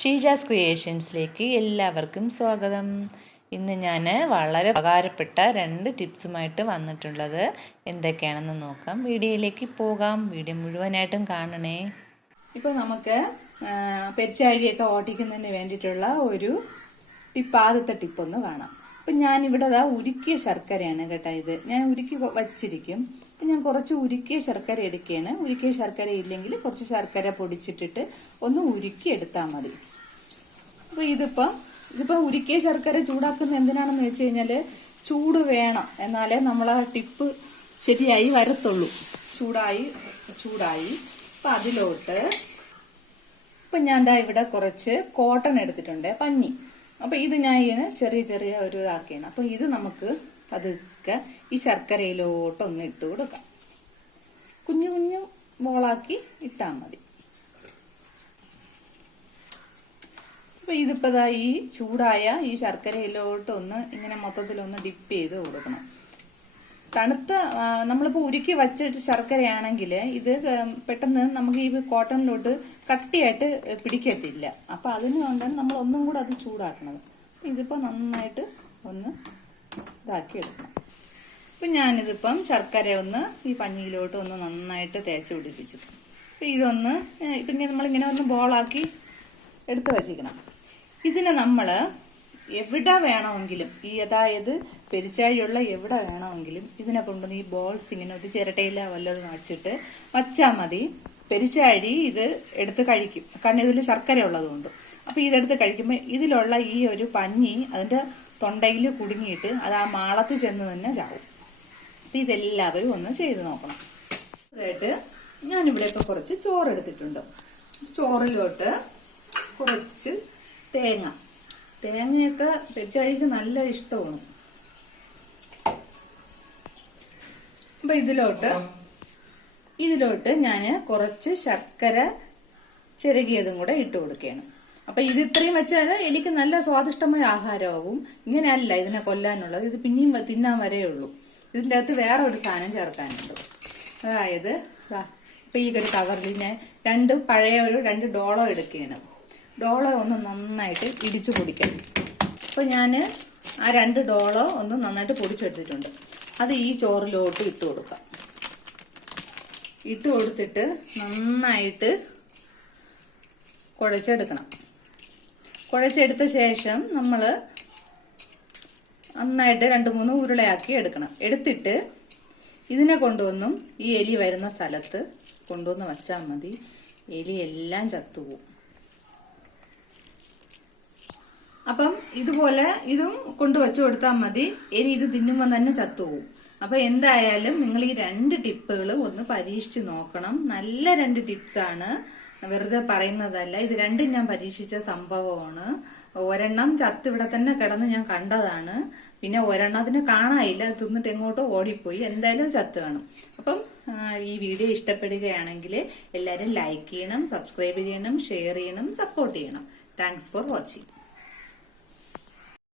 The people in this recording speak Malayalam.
ഷീജാസ് ക്രിയേഷൻസിലേക്ക് എല്ലാവർക്കും സ്വാഗതം. ഇന്ന് ഞാൻ വളരെ ഉപകാരപ്പെട്ട 2 ടിപ്സുമായിട്ട് വന്നിട്ടുള്ളത്. എന്തൊക്കെയാണെന്ന് നോക്കാം. വീഡിയോയിലേക്ക് പോകാം. വീഡിയോ മുഴുവനായിട്ടും കാണണേ. ഇപ്പോൾ നമുക്ക് പെരിച്ചാഴിയൊക്കെ ഓട്ടിക്കുന്നതിന് വേണ്ടിയിട്ടുള്ള ഒരു ആദ്യത്തെ ടിപ്പൊന്ന് കാണാം. അപ്പം ഞാനിവിടെ ഉരുക്കിയ ശർക്കരയാണ് കേട്ടോ. ഇത് ഞാൻ ഉരുക്കി വച്ചിരിക്കും. അപ്പം ഞാൻ കുറച്ച് ഉരുക്കിയ ശർക്കര എടുക്കുകയാണ്. ഉരുക്കിയ ശർക്കര ഇല്ലെങ്കിൽ കുറച്ച് ശർക്കര പൊടിച്ചിട്ടിട്ട് ഒന്ന് ഉരുക്കി എടുത്താൽ മതി. അപ്പോൾ ഇതിപ്പോൾ ഉരുക്കിയ ശർക്കര ചൂടാക്കുന്ന എന്തിനാണെന്ന് വെച്ച് കഴിഞ്ഞാൽ ചൂട് വേണം, എന്നാലേ നമ്മളെ ടിപ്പ് ശരിയായി വരത്തുള്ളൂ. ചൂടായി അപ്പം അതിലോട്ട് ഇപ്പം ഞാൻ ഇവിടെ കുറച്ച് കോട്ടൺ എടുത്തിട്ടുണ്ട്, പഞ്ഞി. അപ്പം ഇത് ഞാൻ ഇങ്ങനെ ചെറിയ ഒരു ഇതാക്കിയാണ്. അപ്പം ഇത് നമുക്ക് പതുക്കെ ഈ ശർക്കരയിലോട്ടൊന്ന് ഇട്ട് കൊടുക്കാം. കുഞ്ഞു ബോളാക്കി ഇട്ടാൽ മതി. അപ്പം ഇതിപ്പോൾ ഈ ചൂടായ ഈ ശർക്കരയിലോട്ടൊന്ന് ഇങ്ങനെ മൊത്തത്തിലൊന്ന് ഡിപ്പ് ചെയ്ത് കൊടുക്കണം. തണുത്ത നമ്മളിപ്പോൾ ഉരുക്കി വച്ചിട്ട് ശർക്കരയാണെങ്കിൽ ഇത് പെട്ടെന്ന് നമുക്ക് ഈ കോട്ടണിലോട്ട് കട്ടിയായിട്ട് പിടിക്കത്തില്ല. അപ്പം അതിന് കൊണ്ടാണ് നമ്മൾ ഒന്നും കൂടെ അത് ചൂടാക്കണത്. ഇതിപ്പോൾ നന്നായിട്ട് ഒന്ന് ഇതാക്കി എടുക്കണം. അപ്പം ഞാനിതിപ്പം ശർക്കര ഒന്ന് ഈ പഞ്ഞിയിലോട്ട് ഒന്ന് നന്നായിട്ട് തേച്ച് പിടിപ്പിച്ചു. അപ്പം ഇതൊന്ന് പിന്നെ നമ്മളിങ്ങനെ ഒന്ന് ബോളാക്കി എടുത്ത് വച്ചിരിക്കണം. ഇതിനെ നമ്മൾ എവിടെ വേണമെങ്കിലും അതായത് പെരിച്ചാഴിയുള്ള എവിടെ വേണമെങ്കിലും ഇതിനെ കൊണ്ടുവന്ന് ഈ ബോൾസ് ഇങ്ങനെ ഒരു ചിരട്ടയില വല്ലതും വച്ചാൽ മതി. പെരിച്ചാഴി ഇത് എടുത്ത് കഴിക്കും, കാരണം ഇതിൽ ശർക്കര ഉള്ളതുകൊണ്ട്. അപ്പൊ ഇതെടുത്ത് കഴിക്കുമ്പോൾ ഇതിലുള്ള ഈ ഒരു പഞ്ഞി അതിന്റെ തൊണ്ടയിൽ കുടുങ്ങിയിട്ട് അത് ആ മാളത്തിൽ ചെന്ന് തന്നെ ചാവും. അപ്പൊ ഇതെല്ലാവരും ഒന്ന് ചെയ്ത് നോക്കണം. അതായിട്ട് ഞാനിവിടെ ഇപ്പൊ കുറച്ച് ചോറ് എടുത്തിട്ടുണ്ട്. ചോറിലോട്ട് കുറച്ച് തേങ്ങയൊക്കെ പെരിച്ചാഴിക്ക് നല്ല ഇഷ്ടമാണ്. അപ്പൊ ഇതിലോട്ട് ഞാൻ കുറച്ച് ശർക്കര ചിരകിയതും കൂടെ ഇട്ട് കൊടുക്കുകയാണ്. അപ്പൊ ഇത് ഇത്രയും വെച്ചാൽ എലിക്ക് നല്ല സ്വാദിഷ്ടമായ ആഹാരമാവും. ഇങ്ങനെയല്ല ഇതിനെ കൊല്ലാനുള്ളത്, ഇത് പിന്നെയും തിന്നാൻ വരെയുള്ളൂ. ഇതിൻ്റെ അകത്ത് വേറെ ഒരു സാധനം ചേർക്കാനുണ്ട്. അതായത് ഇപ്പൊ ഈ ഒരു കവറിൽ ഞാൻ പഴയ ഒരു 2 ഡോളോ എടുക്കുകയാണ്. ഡോളോ ഒന്ന് നന്നായിട്ട് ഇടിച്ചു പൊടിക്കണം. അപ്പൊ ഞാൻ ആ 2 ഡോളോ ഒന്ന് നന്നായിട്ട് പൊടിച്ചെടുത്തിട്ടുണ്ട്. അത് ഈ ചോറിലോട്ട് ഇട്ട് കൊടുക്കാം. ഇട്ട് കൊടുത്തിട്ട് നന്നായിട്ട് കുഴച്ചെടുക്കണം. കുഴച്ചെടുത്ത ശേഷം നമ്മൾ നന്നായിട്ട് 2-3 ഉരുളയാക്കി എടുക്കണം. എടുത്തിട്ട് ഇതിനെ കൊണ്ടുവന്നും ഈ എലി വരുന്ന സ്ഥലത്ത് കൊണ്ടുവന്ന് വച്ചാൽ മതി. എലി എല്ലാം ചത്തുപോകും. അപ്പം ഇതുപോലെ ഇതും കൊണ്ടുവച്ചു കൊടുത്താൽ മതി. എലി ഇത് തിന്നുമ്പോൾ തന്നെ ചത്തുപോകും. അപ്പൊ എന്തായാലും നിങ്ങൾ ഈ 2 ടിപ്പുകളും ഒന്ന് പരീക്ഷിച്ച് നോക്കണം. നല്ല 2 ടിപ്സാണ്, വെറുതെ പറയുന്നതല്ല. ഇത് 2 ഞാൻ പരീക്ഷിച്ച സംഭവമാണ്. ഒരെണ്ണം ചത്ത് ഇവിടെ തന്നെ കിടന്ന് ഞാൻ കണ്ടതാണ്. പിന്നെ ഒരെണ്ണത്തിന് കാണാനില്ല, അത് തിന്നിട്ട് എങ്ങോട്ടോ ഓടിപ്പോയി. എന്തായാലും ചത്ത് കാണും. അപ്പം ഈ വീഡിയോ ഇഷ്ടപ്പെടുകയാണെങ്കിൽ എല്ലാവരും ലൈക്ക് ചെയ്യണം, സബ്സ്ക്രൈബ് ചെയ്യണം, ഷെയർ ചെയ്യണം, സപ്പോർട്ട് ചെയ്യണം. Thanks for watching.